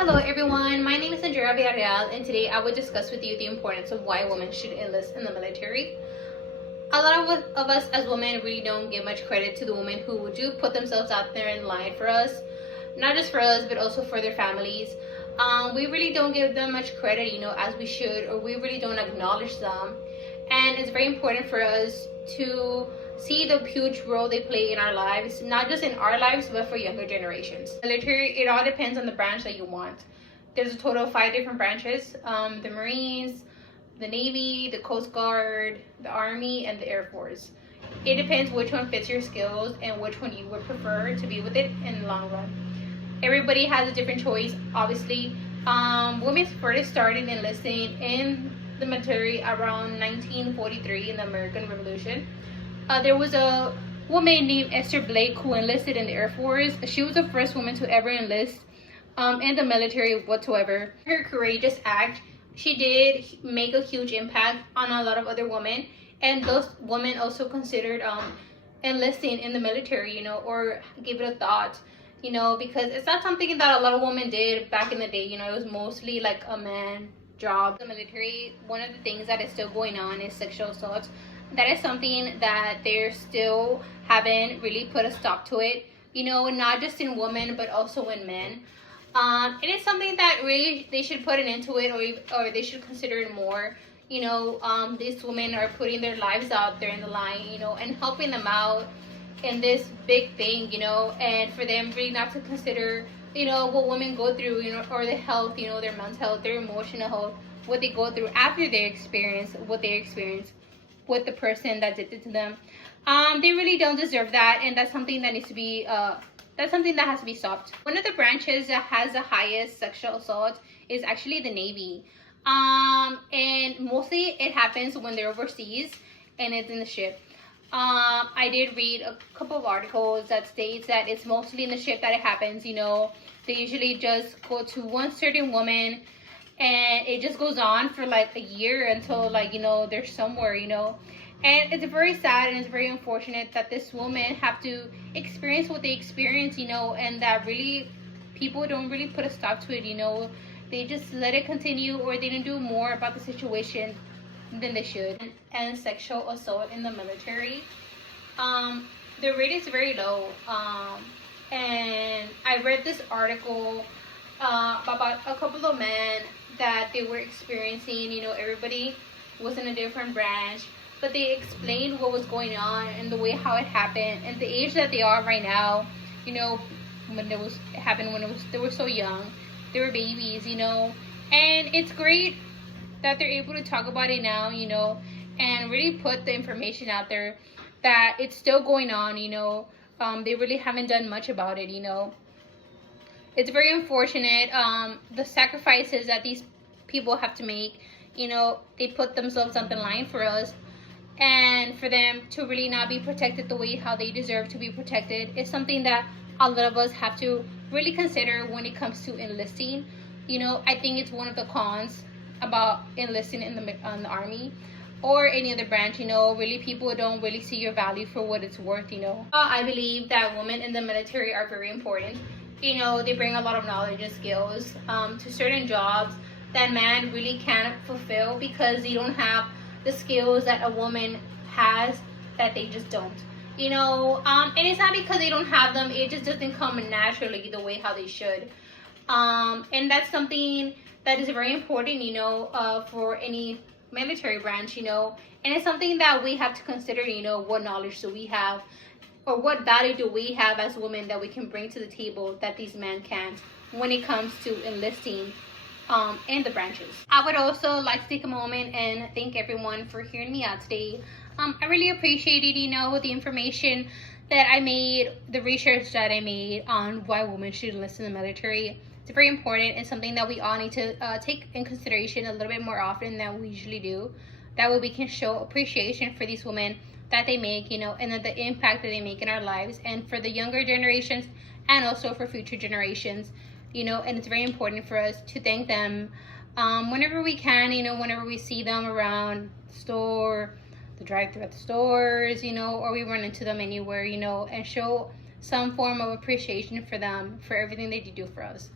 Hello everyone, my name is Andrea Villarreal and today I will discuss with you the importance of why women should enlist in the military. A lot of us as women really don't give much credit to the women who do put themselves out there in line for us, not just for us but also for their families. We really don't give them much credit, as we should, or we really don't acknowledge them. And it's very important for us to see the huge role they play in our lives, not just in our lives but for younger generations. Military, it all depends on the branch that you want. There's a total of 5 different branches: the Marines, the Navy, the Coast Guard, the Army, and the Air Force. It depends which one fits your skills and which one you would prefer to be with it in the long run. Everybody has a different choice, obviously. Women first started enlisting in the military around 1943 in the American Revolution. There was a woman named Esther Blake who enlisted in the Air Force. She was the first woman to ever enlist in the military whatsoever. Her courageous act, she did make a huge impact on a lot of other women, and those women also considered enlisting in the military, or give it a thought, because it's not something that a lot of women did back in the day. It was mostly like a man job. The military, one of the things that is still going on is sexual assault. That is something that they're still haven't really put a stop to it, not just in women but also in men. It is something that really they should put an end to it, or they should consider it more. These women are putting their lives out there in the line, and helping them out in this big thing, and for them really not to consider, what women go through, or the health, their mental health, their emotional health, what they go through after they experience what they experience with the person that did it to them. They really don't deserve that, and that's something that needs to be that's something that has to be stopped. One of the branches that has the highest sexual assault is actually the Navy, and mostly it happens when they're overseas and it's in the ship. I did read a couple of articles that states that it's mostly in the ship that it happens. They usually just go to one certain woman, and it just goes on for like a year until they're somewhere, and it's very sad and it's very unfortunate that this woman have to experience what they experience, and that really people don't really put a stop to it. They just let it continue, or they don't do more about the situation than they should. And sexual assault in the military, the rate is very low. And I read this article about a couple of men that they were experiencing. Everybody was in a different branch, but they explained what was going on and the way how it happened and the age that they are right now. When it happened when they were so young, they were babies. And it's great that they're able to talk about it now, and really put the information out there that it's still going on. They really haven't done much about it. It's very unfortunate, the sacrifices that these people have to make. They put themselves on the line for us, and for them to really not be protected the way how they deserve to be protected is something that a lot of us have to really consider when it comes to enlisting. I think it's one of the cons about enlisting in the army or any other branch. Really people don't really see your value for what it's worth. I believe that women in the military are very important. They bring a lot of knowledge and skills to certain jobs that man really can't fulfill, because they don't have the skills that a woman has, that they just don't. And it's not because they don't have them, it just doesn't come naturally the way how they should. And that's something that is very important, for any military branch, and it's something that we have to consider. What knowledge do we have, or what value do we have as women that we can bring to the table that these men can't when it comes to enlisting in the branches. I would also like to take a moment and thank everyone for hearing me out today. I really appreciated, the information that I made, the research that I made on why women should enlist in the military. It's very important and something that we all need to take in consideration a little bit more often than we usually do. That way we can show appreciation for these women that they make, and the impact that they make in our lives, and for the younger generations and also for future generations. And it's very important for us to thank them whenever we can, whenever we see them around the store, the drive-thru at the stores, or we run into them anywhere, and show some form of appreciation for them for everything they do for us.